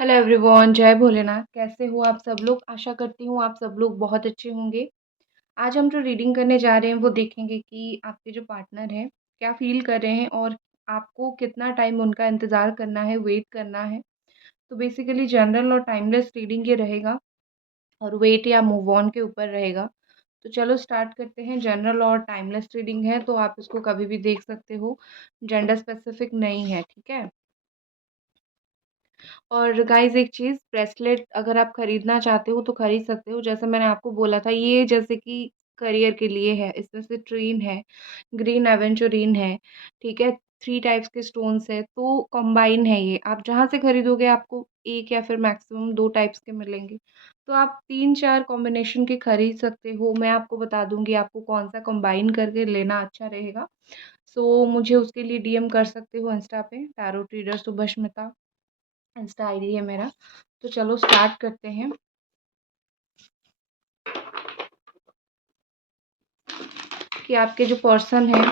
Hello everyone, जय भोलेनाथ। कैसे हो आप सब लोग? आशा करती हूँ आप सब लोग बहुत अच्छे होंगे। आज हम जो रीडिंग करने जा रहे हैं वो देखेंगे कि आपके जो पार्टनर हैं क्या फील कर रहे हैं और आपको कितना टाइम उनका इंतज़ार करना है, वेट करना है। तो बेसिकली जनरल और टाइमलेस रीडिंग ये रहेगा और वेट या मूव ऑन के ऊपर रहेगा। तो चलो स्टार्ट करते हैं। जनरल और टाइमलेस रीडिंग है तो आप इसको कभी भी देख सकते हो, जेंडर स्पेसिफिक नहीं है, ठीक है। और गाइस एक चीज़, ब्रेसलेट अगर आप खरीदना चाहते हो तो खरीद सकते हो। जैसे मैंने आपको बोला था, ये जैसे कि करियर के लिए है। इसमें से ट्रीन है, ग्रीन एवेंचुरीन है, ठीक है। 3 टाइप्स के स्टोन्स है तो कॉम्बाइन है ये। आप जहाँ से खरीदोगे आपको 1 या फिर मैक्सिमम 2 टाइप्स के मिलेंगे। तो आप 3-4 कॉम्बिनेशन के खरीद सकते हो। मैं आपको बता दूँगी आपको कौन-सा कॉम्बाइन करके लेना अच्छा रहेगा। सो मुझे उसके लिए डीएम कर सकते हो इंस्टा पे, टैरो ट्रेडर सुभष्मिता इंस्टा आईडी है मेरा। तो चलो स्टार्ट करते हैं कि आपके जो पर्सन है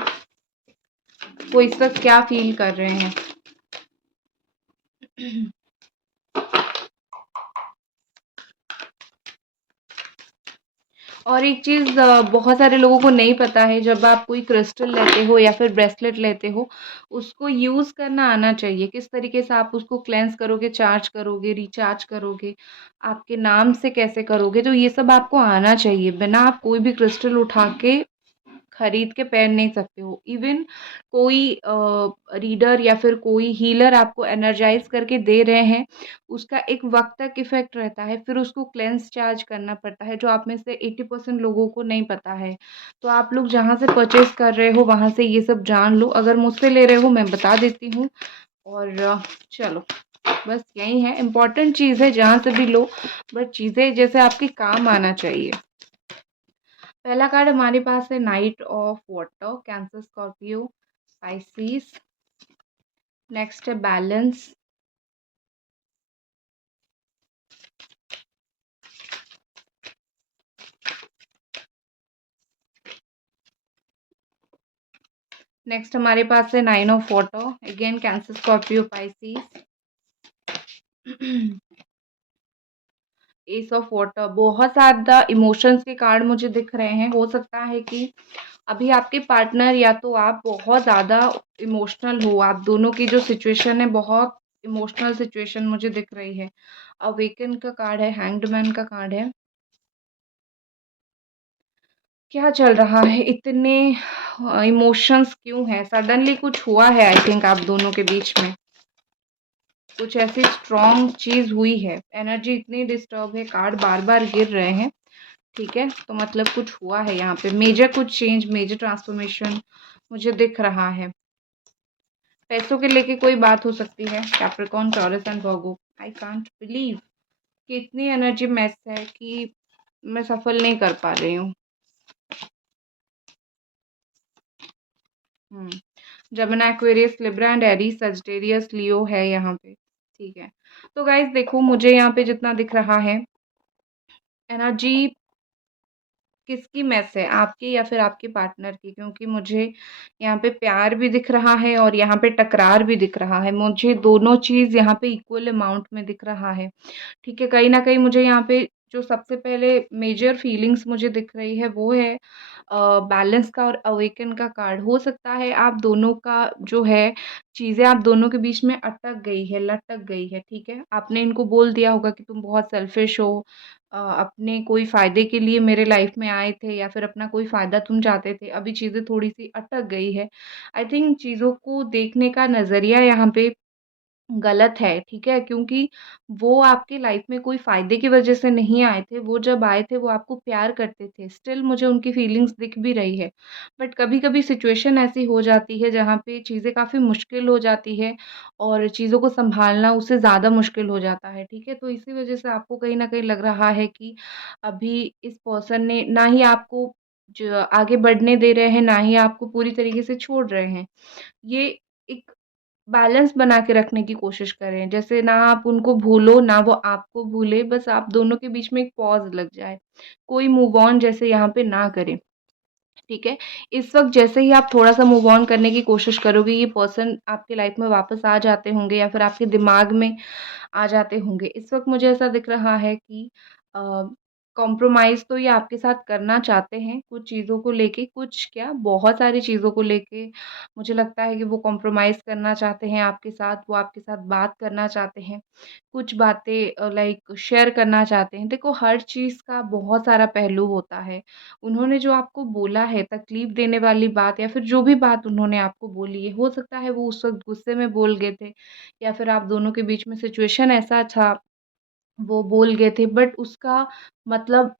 वो इस वक्त क्या फील कर रहे हैं। और एक चीज़ बहुत सारे लोगों को नहीं पता है, जब आप कोई क्रिस्टल लेते हो या फिर ब्रेसलेट लेते हो, उसको यूज़ करना आना चाहिए। किस तरीके से आप उसको क्लेंस करोगे, चार्ज करोगे, रिचार्ज करोगे, आपके नाम से कैसे करोगे, तो ये सब आपको आना चाहिए। बिना आप कोई भी क्रिस्टल उठा के खरीद के पहन नहीं सकते हो। इवन कोई रीडर या फिर कोई हीलर आपको एनर्जाइज करके दे रहे हैं, उसका एक वक्त तक इफेक्ट रहता है, फिर उसको क्लेंस चार्ज करना पड़ता है, जो आप में से 80% लोगों को नहीं पता है। तो आप लोग जहाँ से परचेज कर रहे हो वहाँ से ये सब जान लो। अगर मुझसे ले रहे हो मैं बता देती हूँ। और चलो, बस यही है, इम्पोर्टेंट चीज़ है जहाँ से भी लो, बट चीज़ें जैसे आपके काम आना चाहिए। पहला कार्ड हमारे पास है night of water, cancer, Scorpio, species. Next है बैलेंस। नेक्स्ट हमारे पास है 9 of water, again cancer, Scorpio, Pisces. S of water, बहुत ज़्यादा इमोशंस के कार्ड मुझे दिख रहे हैं। हो सकता है कि अभी आपके पार्टनर या तो आप बहुत ज़्यादा इमोशनल हो। आप दोनों की जो सिचुएशन है बहुत इमोशनल सिचुएशन मुझे दिख रही है। अवेकन का कार्ड है, हैंग्ड मैन का कार्ड है। क्या चल रहा है? इतने इमोशंस क्यों हैं? सडनली कुछ हुआ है आई थिंक आप दोनों के बीच में। कुछ ऐसी स्ट्रॉन्ग चीज़ हुई है। एनर्जी इतनी डिस्टर्ब है, कार्ड बार-बार गिर रहे हैं, ठीक है? तो मतलब कुछ हुआ है यहाँ पे, मेजर कुछ चेंज, मेजर ट्रांसफॉर्मेशन मुझे दिख रहा है। पैसों के लेके कोई बात हो सकती है। Capricorn, taurus and Virgo. I can't believe कि इतनी एनर्जी मैच है कि मैं सफल नहीं कर पा रही हूँ। हुँ। Gemini, Aquarius, Libra and Aries, Sagittarius, Leo है यहाँ पे, ठीक है। तो गाइस देखो, मुझे यहाँ पे जितना दिख रहा है, एनर्जी किसकी मैच है, आपकी या फिर आपके पार्टनर की? क्योंकि मुझे यहाँ पे प्यार भी दिख रहा है और यहाँ पे टकरार भी दिख रहा है। मुझे दोनों चीज़ यहाँ पे इक्वल अमाउंट में दिख रहा है, ठीक है। कहीं न कहीं मुझे यहाँ पे जो सबसे पहले मेजर फीलिंग्स मुझे दिख रही है वो है बैलेंस का और अवेकन का कार्ड। हो सकता है आप दोनों का जो है, चीज़ें आप दोनों के बीच में अटक गई है, लटक गई है, ठीक है। आपने इनको बोल दिया होगा कि तुम बहुत सेल्फिश हो, अपने कोई फ़ायदे के लिए मेरे लाइफ में आए थे या फिर अपना कोई फ़ायदा तुम चाहते थे। अभी चीज़ें थोड़ी-सी अटक गई है। आई थिंक चीज़ों को देखने का नज़रिया यहाँ पे गलत है, ठीक है? क्योंकि वो आपकी लाइफ में कोई फ़ायदे की वज़ह से नहीं आए थे, वो जब आए थे वो आपको प्यार करते थे। स्टिल मुझे उनकी फीलिंग्स दिख भी रही है। बट कभी-कभी सिचुएशन ऐसी हो जाती है जहाँ पे चीज़ें काफ़ी मुश्किल हो जाती है और चीज़ों को सँभालना उससे ज़्यादा मुश्किल हो जाता है, ठीक है? तो इसी वज़ह से आपको कहीं न कहीं लग रहा है कि अभी इस पर्सन ने ना ही आपको ज आगे बढ़ने दे रहे हैं, ना ही आपको पूरी तरीके से छोड़ रहे हैं। ये एक बैलेंस बना के रखने की कोशिश करें। जैसे ना आप उनको भूलो, ना वो आपको भूले, बस आप दोनों के बीच में एक पॉज़ लग जाए। कोई मूव ऑन जैसे यहाँ पे ना करें, ठीक है? इस वक़्त जैसे ही आप थोड़ा-सा मूव ऑन करने की कोशिश करोगे, ये पर्सन आपकी लाइफ़ में वापस आ जाते होंगे या फिर आपके दिमाग में आ जाते होंगे। इस वक़्त मुझे ऐसा दिख रहा है कि अ, कॉम्प्रोमाइज़ तो ये आपके साथ करना चाहते हैं, कुछ चीज़ों को लेके, कुछ क्या बहुत सारी चीज़ों को लेके मुझे लगता है कि वो कॉम्प्रोमाइज़ करना चाहते हैं आपके साथ, वो आपके साथ बात करना चाहते हैं। कुछ बातें लाइक शेयर करना चाहते हैं। देखो हर चीज़ का बहुत सारा पहलू होता है। उन्होंने जो आपको बोला है, तकलीफ़ देने वाली बात या फिर जो भी बात उन्होंने आपको बोली है, हो सकता है वो उस वक़्त गुस्से में बोल गए थे या फिर आप दोनों के बीच में सिचुएशन ऐसा था, वो बोल गए थे बट उसका मतलब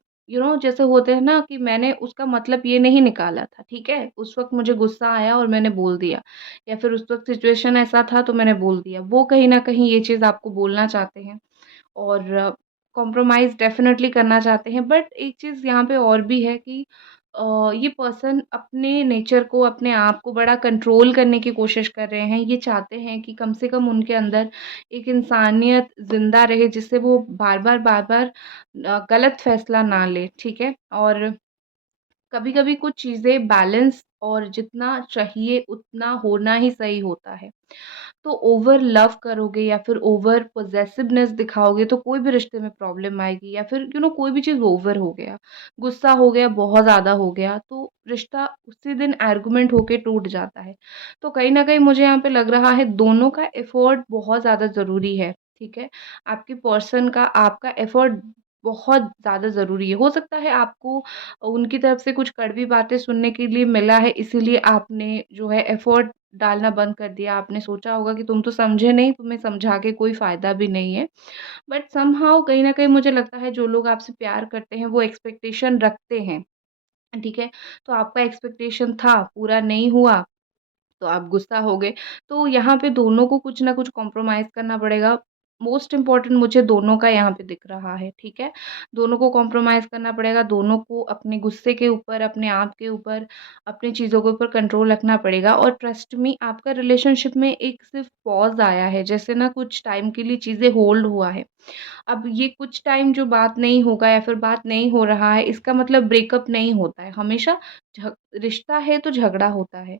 जैसे होते हैं ना कि मैंने उसका मतलब ये नहीं निकाला था, ठीक है? उस वक़्त मुझे गुस्सा आया और मैंने बोल दिया या फिर उस वक़्त सिचुएशन ऐसा था तो मैंने बोल दिया। वो कहीं न कहीं ये चीज़ आपको बोलना चाहते हैं। और कॉम्प्रोमाइज़ डेफ़िनेटली करना चाहते हैं। बट एक चीज़ यहाँ पे और भी है कि ये पर्सन अपने नेचर को, अपने आप को बड़ा कंट्रोल करने की कोशिश कर रहे हैं। ये चाहते हैं कि कम से कम उनके अंदर एक इंसानियत ज़िंदा रहे जिससे वो बार-बार, बार-बार गलत फ़ैसला ना लें, ठीक है? और कभी-कभी कुछ चीज़ें बैलेंस और जितना चाहिए उतना होना ही सही होता है। तो ओवर लव करोगे या फिर ओवर पॉसेसिवनेस दिखाओगे तो कोई भी रिश्ते में प्रॉब्लम आएगी या फिर कोई भी चीज़ ओवर हो गया, गुस्सा हो गया, बहुत ज़्यादा हो गया तो रिश्ता उसी दिन आर्गुमेंट होके टूट जाता है। तो कहीं न कहीं मुझे यहाँ पे लग रहा है दोनों का एफर्ट बहुत ज़्यादा ज़रूरी है, ठीक है? आपके पर्सन का आपका एफर्ट बहुत ज़्यादा ज़रूरी है। हो सकता है आपको उनकी तरफ से कुछ कड़वी बातें सुनने के लिए मिला है इसीलिए आपने जो है एफर्ट डालना बंद कर दिया। आपने सोचा होगा कि तुम तो समझे नहीं, तुम्हें समझा के कोई फ़ायदा भी नहीं है। बट समहाउ कहीं न कहीं मुझे लगता है जो लोग आपसे प्यार करते हैं वो एक्सपेक्टेशन रखते हैं, ठीक है? तो आपका एक्सपेक्टेशन था, पूरा नहीं हुआ तो आप गुस्सा हो गए। तो यहाँ पे दोनों को कुछ न कुछ कॉम्प्रोमाइज़ करना पड़ेगा। मोस्ट इम्पोर्टेंट मुझे दोनों का यहाँ पे दिख रहा है, ठीक है? दोनों को कॉम्प्रोमाइज़ करना पड़ेगा, दोनों को अपने गुस्से के ऊपर, अपने आप के ऊपर, अपनी चीज़ों के ऊपर कंट्रोल रखना पड़ेगा और ट्रस्ट मी आपका रिलेशनशिप में एक सिर्फ़ पॉज़ आया है, जैसे ना कुछ टाइम के लिए चीज़ें होल्ड हुआ है। अब ये कुछ टाइम जो बात नहीं होगा या फिर बात नहीं हो रहा है, इसका मतलब ब्रेकअप नहीं होता है। हमेशा झ रिश्ता है तो झगड़ा होता है।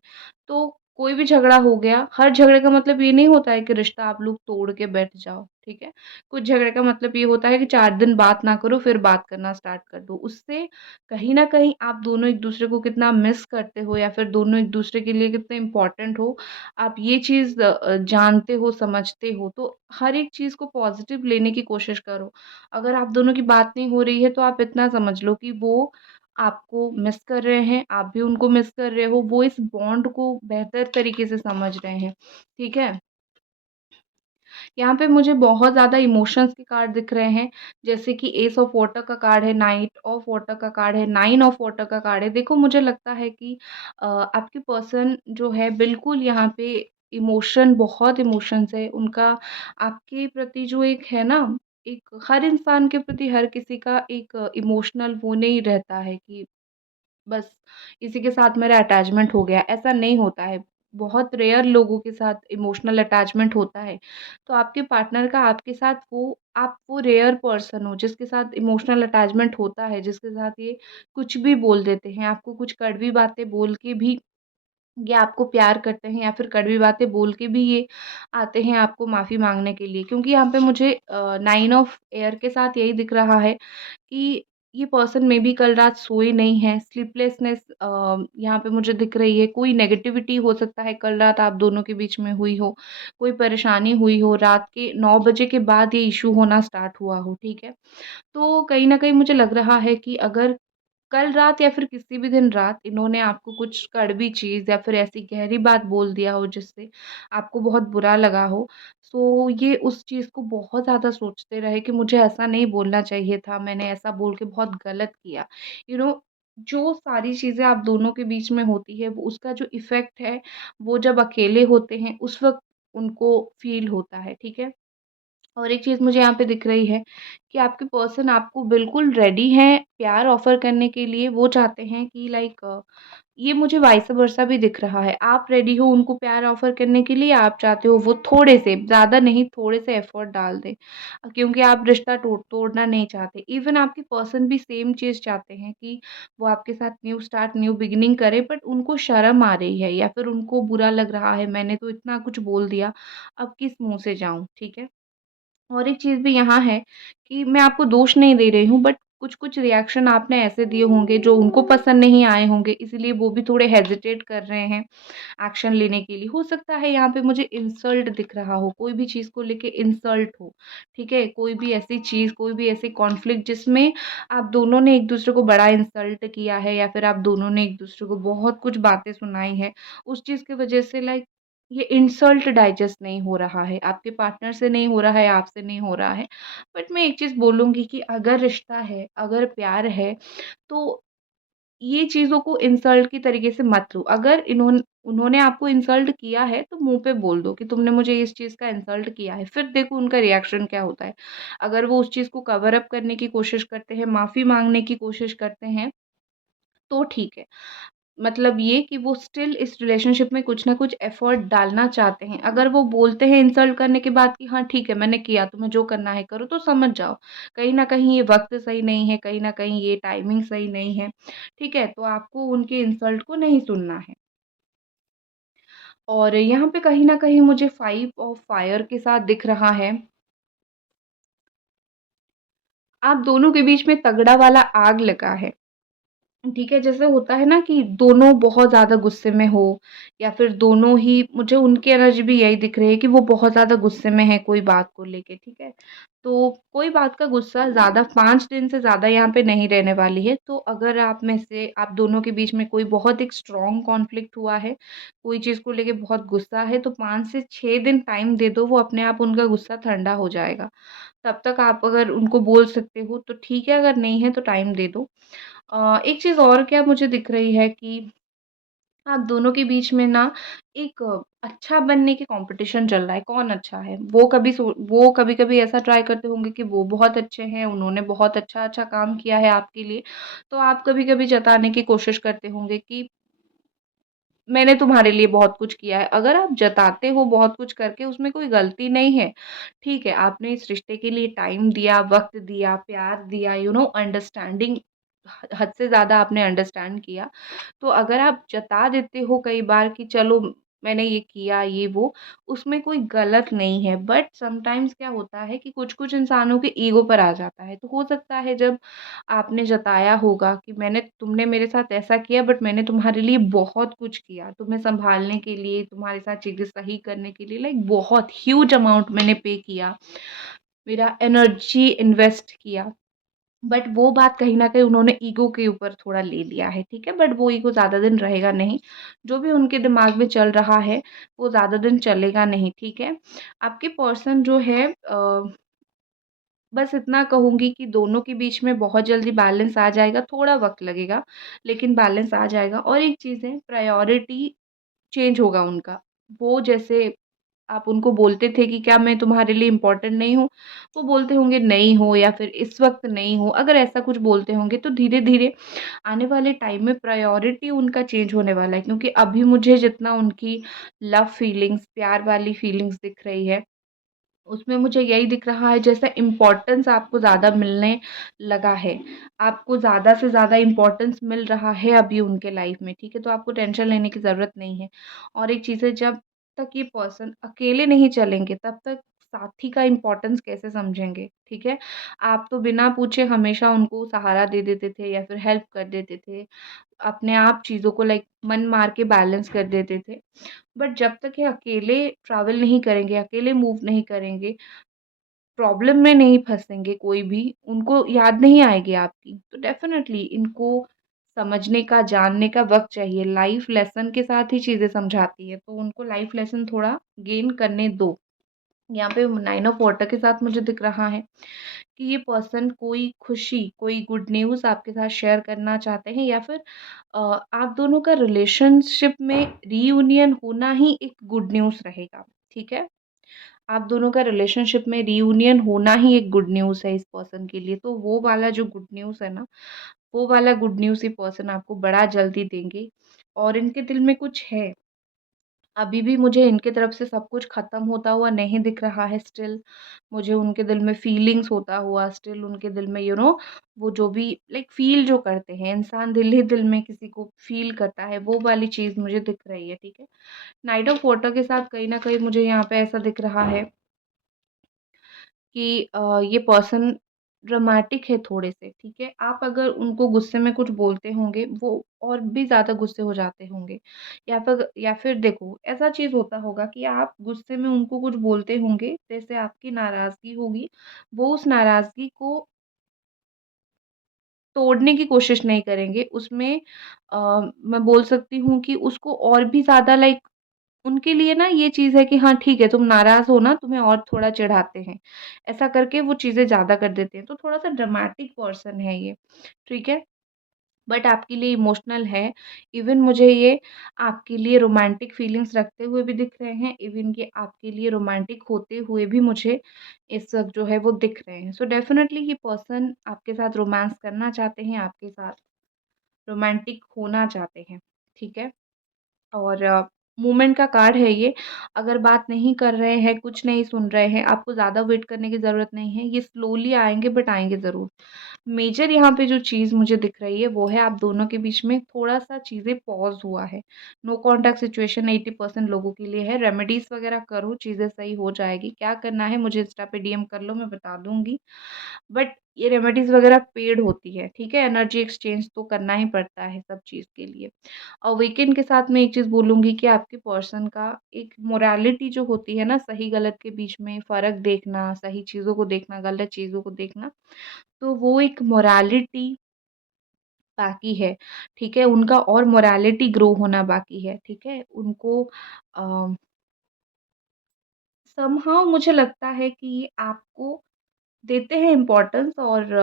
तो कोई भी झगड़ा हो गया, हर झगड़े का मतलब ये नहीं होता है कि रिश्ता आप लोग तोड़ के बैठ जाओ, ठीक है? कुछ झगड़े का मतलब ये होता है कि 4 दिन बात ना करो, फिर बात करना स्टार्ट कर दो। उससे कहीं न कहीं आप दोनों एक-दूसरे को कितना मिस करते हो या फिर दोनों एक-दूसरे के लिए कितने इम्पोर्टेंट हो, आप ये चीज़ जानते हो, समझते हो। तो हर एक चीज़ को पॉज़िटिव लेने की कोशिश करो। अगर आप दोनों की बात नहीं हो रही है, तो आप इतना समझ लो कि वो आपको मिस कर रहे हैं, आप भी उनको मिस कर रहे हो, वो इस बॉन्ड को बेहतर तरीके से समझ रहे हैं, ठीक है? यहाँ पे मुझे बहुत ज़्यादा इमोशंस के कार्ड दिख रहे हैं, जैसे कि एस ऑफ वाटर का कार्ड है, नाइट ऑफ वाटर का कार्ड है, नाइन ऑफ वाटर का कार्ड है। देखो मुझे लगता है कि आपके पर्सन जो है बिल्कुल यहाँ पे बहुत इमोशंस है, उनका आपके प्रति जो एक है ना, एक हर इंसान के प्रति हर किसी का एक इमोशनल वो नहीं रहता है कि बस इसी के साथ मेरा अटैचमेंट हो गया, ऐसा नहीं होता है। बहुत रेयर लोगों के साथ इमोशनल अटैचमेंट होता है। तो आपके पार्टनर का आपके साथ आप वो रेयर पर्सन हो जिसके साथ इमोशनल अटैचमेंट होता है, जिसके साथ ये कुछ भी बोल देते हैं, आपको कुछ कड़वी बातें बोल के भी ये आपको प्यार करते हैं या फिर कड़वी बातें बोल के भी ये आते हैं आपको माफ़ी माँगने के लिए। क्योंकि यहाँ पे मुझे 9 ऑफ एयर के साथ यही दिख रहा है कि ये पर्सन मेबी कल रात सोए नहीं हैं, स्लीपलेसनेस यहाँ पे मुझे दिख रही है, कोई नेगेटिविटी हो सकता है कल रात आप दोनों के बीच में हुई हो, कोई परेशानी हुई हो, रात के 9 बजे के बाद ये इश्यू होना स्टार्ट हुआ हो, ठीक है? तो कहीं न कहीं मुझे लग रहा है कि अगर कल रात या फिर किसी भी दिन रात इन्होंने आपको कुछ कड़वी चीज़ या फिर ऐसी गहरी बात बोल दिया हो जिससे आपको बहुत बुरा लगा हो, सो ये उस चीज़ को बहुत ज़्यादा सोचते रहे कि मुझे ऐसा नहीं बोलना चाहिए था, मैंने ऐसा बोल के बहुत गलत किया। यू नो जो सारी चीज़ें आप दोनों के बीच में होती है वो उसका जो इफ़ेक्ट है, वो जब अकेले होते हैं उस वक़्त उनको फ़ील होता है, ठीक है? और एक चीज़ मुझे यहाँ पे दिख रही है कि आपके पर्सन आपको बिल्कुल रेडी हैं प्यार ऑफ़र करने के लिए। वो चाहते हैं कि लाइक ये मुझे वाइस वर्सा भी दिख रहा है। आप रेडी हो उनको प्यार ऑफ़र करने के लिए, आप चाहते हो वो थोड़े से, ज़्यादा नहीं थोड़े से एफ़र्ट डाल दें। क्योंकि आप रिश्ता तोड़ना नहीं चाहते। इवन आपके पर्सन भी सेम चीज़ चाहते हैं कि वो आपके साथ न्यू स्टार्ट, न्यू बिगिनिंग करें बट उनको शर्म आ रही है या फिर उनको बुरा लग रहा है, मैंने तो इतना कुछ बोल दिया, अब किस मुँह से जाऊँ, ठीक है? और एक चीज़ भी यहाँ है कि मैं आपको दोष नहीं दे रही हूँ, बट कुछ-कुछ रिएक्शन आपने ऐसे दिए होंगे जो उनको पसंद नहीं आए होंगे, इसीलिए वो भी थोड़े हेजिटेट कर रहे हैं एक्शन लेने के लिए। हो सकता है यहाँ पे मुझे इंसल्ट दिख रहा हो, कोई भी चीज़ को लेके इंसल्ट हो, ठीक है? कोई भी ऐसी चीज़, कोई भी ऐसी कॉन्फ्लिक्ट जिसमें आप दोनों ने एक-दूसरे को बड़ा इंसल्ट किया है या फिर आप दोनों ने एक-दूसरे को बहुत कुछ बातें सुनाई हैं, उस चीज़ की वजह से लाइक ये इंसल्ट डाइजेस्ट नहीं हो रहा है, आपके पार्टनर से नहीं हो रहा है, आपसे नहीं हो रहा है। बट मैं एक चीज़ बोलूँगी कि अगर रिश्ता है, अगर प्यार है, तो ये चीज़ों को इंसल्ट की तरीके से मत लो। अगर उन्होंने आपको इंसल्ट किया है, तो मुँह पे बोल दो कि तुमने मुझे इस चीज़ का इंसल्ट किया है, फिर देखो उनका रिएक्शन क्या होता है। अगर वो उस चीज़ को कवर अप करने की कोशिश करते हैं, माफ़ी माँगने की कोशिश करते हैं, तो ठीक है। मतलब ये कि वो स्टिल इस रिलेशनशिप में कुछ ना कुछ एफर्ट डालना चाहते हैं। अगर वो बोलते हैं इंसल्ट करने के बाद कि हाँ ठीक है मैंने किया, तुम्हें जो करना है करो, तो समझ जाओ कहीं न कहीं ये वक़्त सही नहीं है, कहीं न कहीं ये टाइमिंग सही नहीं है। ठीक है? तो आपको उनके इंसल्ट को नहीं सुनना है। और यहाँ पे कहीं न कहीं मुझे 5 ऑफ फायर के साथ दिख रहा है। आप दोनों के बीच में तगड़ा वाला आग लगा है। ठीक है, जैसे होता है ना कि दोनों बहुत ज़्यादा गुस्से में हो या फिर दोनों ही मुझे उनकी एनर्जी भी यही दिख रही है कि वो बहुत ज़्यादा गुस्से में है कोई बात को लेके, ठीक है? तो कोई बात का गुस्सा ज़्यादा 5 दिन से ज़्यादा यहाँ पे नहीं रहने वाली है, तो अगर आप में से आप दोनों के बीच में कोई बहुत एक स्ट्रॉन्ग कॉन्फ्लिक्ट हुआ है, कोई चीज़ को लेके बहुत गुस्सा है, तो 5 से 6 दिन टाइम दे दो, वो अपने आप उनका गुस्सा ठंडा हो जाएगा। तब तक आप अगर उनको बोल सकते हो तो ठीक है, अगर नहीं है तो टाइम दे दो। एक चीज़ और क्या मुझे दिख रही है कि आप दोनों के बीच में ना एक अच्छा बनने की कॉम्पिटिशन चल रहा है, कौन अच्छा है? वो कभी-कभी ऐसा ट्राई करते होंगे कि वो बहुत अच्छे हैं, उन्होंने बहुत अच्छा-अच्छा काम किया है आपके लिए, तो आप कभी-कभी जताने की कोशिश करते होंगे कि मैंने तुम्हारे लिए बहुत कुछ किया है। अगर आप जताते हो बहुत कुछ करके उसमें कोई गलती नहीं है। ठीक है, आपने इस रिश्ते के लिए टाइम दिया, वक़्त दिया, प्यार दिया, अंडरस्टैंडिंग ह हद से ज़्यादा आपने अंडरस्टैंड किया। तो अगर आप जता देते हो कई बार कि चलो मैंने ये किया, ये वो, उसमें कोई गलत नहीं है। बट समटाइम्स क्या होता है कि कुछ-कुछ इंसानों के ईगो पर आ जाता है। तो हो सकता है जब आपने जताया होगा कि तुमने मेरे साथ ऐसा किया बट मैंने तुम्हारे लिए बहुत कुछ किया। तुम्हें सँभालने के लिए, तुम्हारे साथ चीज़ें सही करने के लिए लाइक बहुत ह्यूज अमाउंट मैंने पे किया। मेरा एनर्जी इन्वेस्ट किया। बट वो बात कहीं न कहीं उन्होंने ईगो के ऊपर थोड़ा ले लिया है, ठीक है? बट वो ईगो ज़्यादा दिन रहेगा नहीं। जो भी उनके दिमाग में चल रहा है, वो ज़्यादा दिन चलेगा नहीं, ठीक है? आपके पर्सन जो है बस इतना कहूँगी कि दोनों के बीच में बहुत जल्दी बैलेंस आ जाएगा, थोड़ा वक़्त लगेगा, लेकिन बैलेंस आ जाएगा। और एक चीज़ है प्रायोरिटी चेंज होगा उनका। वो जैसे आप उनको बोलते थे कि क्या मैं तुम्हारे लिए इम्पोर्टेंट नहीं हूँ? वो बोलते होंगे नहीं हो या फिर इस वक़्त नहीं हो। अगर ऐसा कुछ बोलते होंगे तो धीरे-धीरे आने वाले टाइम में प्रायोरिटी उनका चेंज होने वाला है, क्योंकि अभी मुझे जितना उनकी लव फीलिंग्स, प्यार वाली फीलिंग्स दिख रही है, उसमें मुझे यही दिख रहा है जैसे इम्पोर्टेंस आपको ज़्यादा मिलने लगा है। आपको ज़्यादा से ज़्यादा इम्पोर्टेंस मिल रहा है अभी उनके लाइफ़ में, ठीक है? तो आपको टेंशन लेने की ज़रूरत नहीं है। और एक चीज़ है, जब तक ये पर्सन अकेले नहीं चलेंगे तब तक साथी का इम्पोर्टेंस कैसे समझेंगे, ठीक है? आप तो बिना पूछे हमेशा उनको सहारा दे देते थे या फिर हेल्प कर देते थे। अपने आप चीज़ों को लाइक मन मार के बैलेंस कर देते थे। बट जब तक ये अकेले ट्रैवल नहीं करेंगे, अकेले मूव नहीं करेंगे, प्रॉब्लम में नहीं फँसेंगे कोई भी, उनको याद नहीं आएगी आपकी। तो डेफ़िनेटली इनको समझने का, जानने का वक़्त चाहिए। लाइफ़ लेसन के साथ ही चीज़ें समझाती है, तो उनको लाइफ़ लेसन थोड़ा गेन करने दो। यहाँ पे 9 ऑफ वाटर के साथ मुझे दिख रहा है कि ये पर्सन कोई खुशी, कोई गुड न्यूज़ आपके साथ शेयर करना चाहते हैं, या फिर आप दोनों का रिलेशनशिप में रीयूनियन होना ही एक गुड न्यूज़ रहेगा, ठीक है? आप दोनों का रिलेशनशिप में रीयूनियन होना ही एक गुड न्यूज़ है इस पर्सन के लिए। तो वो वाला जो गुड न्यूज़ है ना, वो वाला गुड न्यूज़ ये पर्सन आपको बड़ा जल्दी देंगे। और इनके दिल में कुछ है। अभी भी मुझे इनके तरफ से सब कुछ ख़त्म होता हुआ नहीं दिख रहा है स्टिल। मुझे उनके दिल में फीलिंग्स होता हुआ स्टिल, उनके दिल में वो जो भी लाइक फ़ील जो करते हैं, इंसान दिल ही दिल में किसी को फ़ील करता है, वो वाली चीज़ मुझे दिख रही है, ठीक है? नाइट ऑफ वाटर के साथ कहीं न कहीं मुझे यहाँ पे ऐसा दिख रहा है कि ये पर्सन ड्रामेटिक है थोड़े से, ठीक है? आप अगर उनको गुस्से में कुछ बोलते होंगे, वो और भी ज़्यादा गुस्से हो जाते होंगे। या फिर देखो, ऐसा चीज़ होता होगा कि आप गुस्से में उनको कुछ बोलते होंगे, जैसे आपकी नाराज़गी होगी, वो उस नाराज़गी को तोड़ने की कोशिश नहीं करेंगे। उसमें मैं बोल सकती हूँ कि उसको और भी ज़्यादा लाइक उनके लिए ना ये चीज़ है कि हाँ ठीक है, तुम नाराज़ हो ना, तुम्हें और थोड़ा चिढ़ाते हैं। ऐसा करके वो चीज़ें ज़्यादा कर देते हैं। तो थोड़ा-सा ड्रामेटिक पर्सन है ये, ठीक है? बट आपके लिए इमोशनल है। इवन मुझे ये आपके लिए रोमांटिक फीलिंग्स रखते हुए भी दिख रहे हैं, इवन कि आपके लिए रोमांटिक होते हुए भी मुझे इस वक़्त जो है वो दिख रहे हैं। सो डेफ़िनेटली ये पर्सन आपके साथ रोमांस करना चाहते हैं, आपके साथ रोमांटिक होना चाहते हैं, ठीक है? और मूवमेंट का कार्ड है ये। अगर बात नहीं कर रहे हैं, कुछ नहीं सुन रहे हैं, आपको ज़्यादा वेट करने की ज़रूरत नहीं है। ये स्लोली आएँगे बट आएँगे ज़रूर। मेजर यहाँ पे जो चीज़ मुझे दिख रही है वो है आप दोनों के बीच में थोड़ा-सा चीज़ें पॉज़ हुआ है। नो कॉन्टैक्ट सिचुएशन 80% लोगों के लिए है। रेमेडीज़ वगैरह करो, चीज़ें सही हो जाएगी। क्या करना है मुझे इंस्टा पे डीएम कर लो, मैं बता दूँगी। बट ये रेमेडीज़ वगैरह पेड होती है, ठीक है? एनर्जी एक्सचेंज तो करना ही पड़ता है सब चीज़ के लिए। और वीकेंड के साथ मैं एक चीज़ बोलूँगी कि आपके पर्सन का एक मोरालिटी जो होती है ना, सही-गलत के बीच में फ़र्क देखना, सही चीज़ों को देखना, गलत चीज़ों को देखना, तो वो एक मोरालिटी बाकी है, ठीक है? उनका और मोरालिटी ग्रो होना बाकी है, ठीक है? उनको अ, समहाउ मुझे लगता है कि आपको देते हैं इम्पोर्टेंस और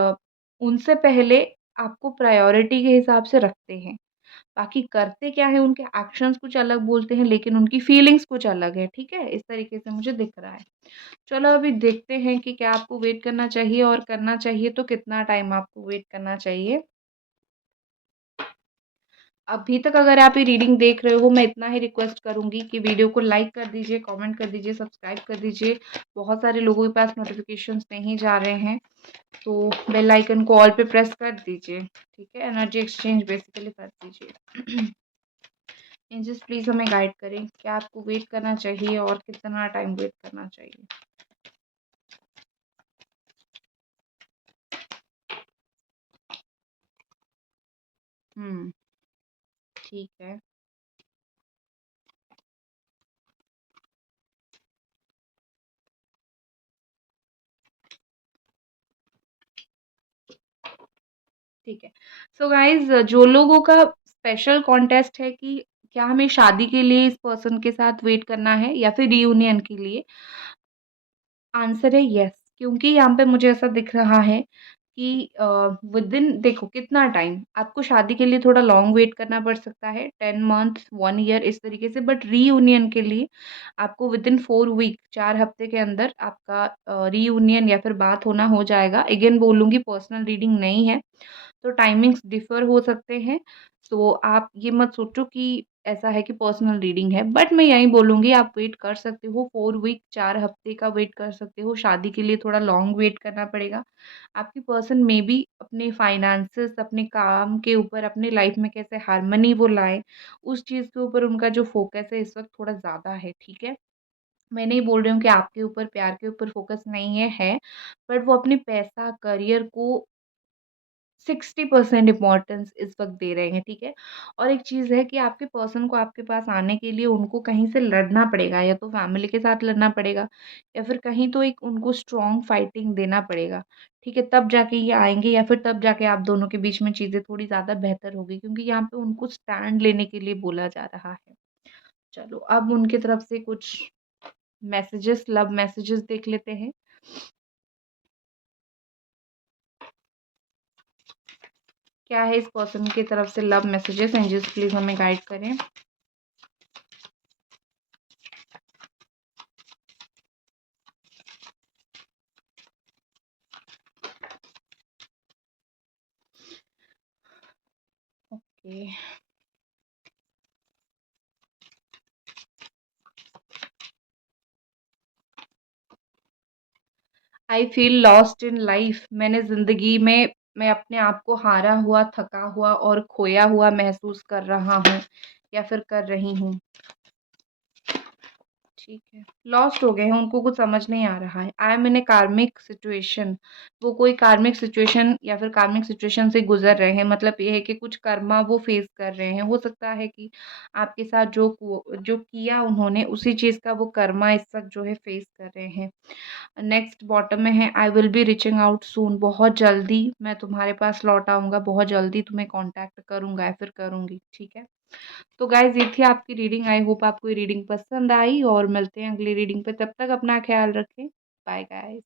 उनसे पहले आपको प्रायोरिटी के हिसाब से रखते हैं। बाकी करते क्या हैं, उनके एक्शंस कुछ अलग बोलते हैं, लेकिन उनकी फीलिंग्स कुछ अलग है, ठीक है? इस तरीके से मुझे दिख रहा है। चलो अभी देखते हैं कि क्या आपको वेट करना चाहिए और करना चाहिए तो कितना टाइम आपको वेट करना चाहिए। अभी तक अगर आप ये रीडिंग देख रहे हो, मैं इतना ही रिक्वेस्ट करूँगी कि वीडियो को लाइक कर दीजिए, कमेंट कर दीजिए, सब्सक्राइब कर दीजिए। बहुत सारे लोगों के पास नोटिफ़िकेशंस नहीं जा रहे हैं, तो बेल आइकन को ऑल पे प्रेस कर दीजिए, ठीक है? एनर्जी एक्सचेंज बेसिकली कर दीजिए। एंजल्स प्लीज़ हमें गाइड करें, क्या आपको वेट करना चाहिए और कितना टाइम वेट करना चाहिए? हुँ, ठीक है। ठीक है। सो गाइज़ जो लोगों का स्पेशल कॉन्टेस्ट है कि क्या हमें शादी के लिए इस पर्सन के साथ वेट करना है या फिर रियूनियन के लिए? आंसर है येस, क्योंकि यहाँ पे मुझे ऐसा दिख रहा है कि विदिन देखो कितना टाइम, आपको शादी के लिए थोड़ा लॉन्ग वेट करना पड़ सकता है, 10 मंथ्स, 1 ईयर इस तरीके से, बट रीयूनियन के लिए आपको विदिन 4 वीक 4 हफ्ते के अंदर आपका रीयूनियन या फिर बात होना हो जाएगा। अगेन बोलूँगी पर्सनल रीडिंग नहीं है, तो टाइमिंग्स डिफ़र हो सकते हैं। तो आप ये मत सोचो कि ऐसा है कि पर्सनल रीडिंग है, बट मैं यही बोलूँगी आप वेट कर सकते हो 4 वीक 4 हफ्ते का वेट कर सकते हो। शादी के लिए थोड़ा लॉन्ग वेट करना पड़ेगा। आपकी पर्सन मेबी अपने फाइनेंसेस, अपने काम के ऊपर, अपनी लाइफ़ में कैसे हार्मनी वो लाएँ, उस चीज़ के ऊपर उनका जो फ़ोकस है इस वक़्त थोड़ा ज़्यादा है, ठीक है? मैं नहीं बोल रही हूँ कि आपके ऊपर, प्यार के ऊपर फ़ोकस नहीं है, बट वो अपने पैसा, करियर को 60% इम्पोर्टेंस इस वक़्त दे रहे हैं, ठीक है? और एक चीज़ है कि आपके पर्सन को आपके पास आने के लिए उनको कहीं से लड़ना पड़ेगा, या तो फैमिली के साथ लड़ना पड़ेगा या फिर कहीं तो एक उनको स्ट्रॉन्ग फाइटिंग देना पड़ेगा, ठीक है? तब जाके ये आएँगे या फिर तब जाके आप दोनों के बीच में चीज़ें थोड़ी ज़्यादा बेहतर होगी, क्योंकि यहाँ पे उनको स्टैंड लेने के लिए बोला जा रहा है। चलो, अब उनकी तरफ से कुछ मैसेजेस, लव मैसेजेस देख लेते हैं। क्या है इस पर्सन की तरफ से लव मैसेजेस? एंजल्स प्लीज़ हमें गाइड करें। Okay. I feel lost in life. मैंने ज़िंदगी में मैं अपने आप को हारा हुआ, थका हुआ और खोया हुआ महसूस कर रहा हूँ या फिर कर रही हूँ। ठीक है। लॉस्ट हो गए हैं, उनको कुछ समझ नहीं आ रहा है। आई एम इन ए कार्मिक सिचुएशन, वो कोई कार्मिक सिचुएशन या फिर कार्मिक सिचुएशन से गुज़र रहे हैं, मतलब ये है कि कुछ कर्मा वो फेस कर रहे हैं। हो सकता है कि आपके साथ जो किया उन्होंने, उसी चीज़ का वो कर्मा इस वक़्त जो है फेस कर रहे हैं। नेक्स्ट बॉटम में है, I will be reaching out soon, बहुत जल्दी मैं तुम्हारे पास लौट आऊँगा, बहुत जल्दी तुम्हें कॉन्टैक्ट करूँगा या फिर करूँगी, ठीक है? तो गाइज़ ये थी आपकी रीडिंग। आई होप आपको ये रीडिंग पसंद आई और मिलते हैं अगली रीडिंग पे। तब तक अपना ख़्याल रखें। Bye guys.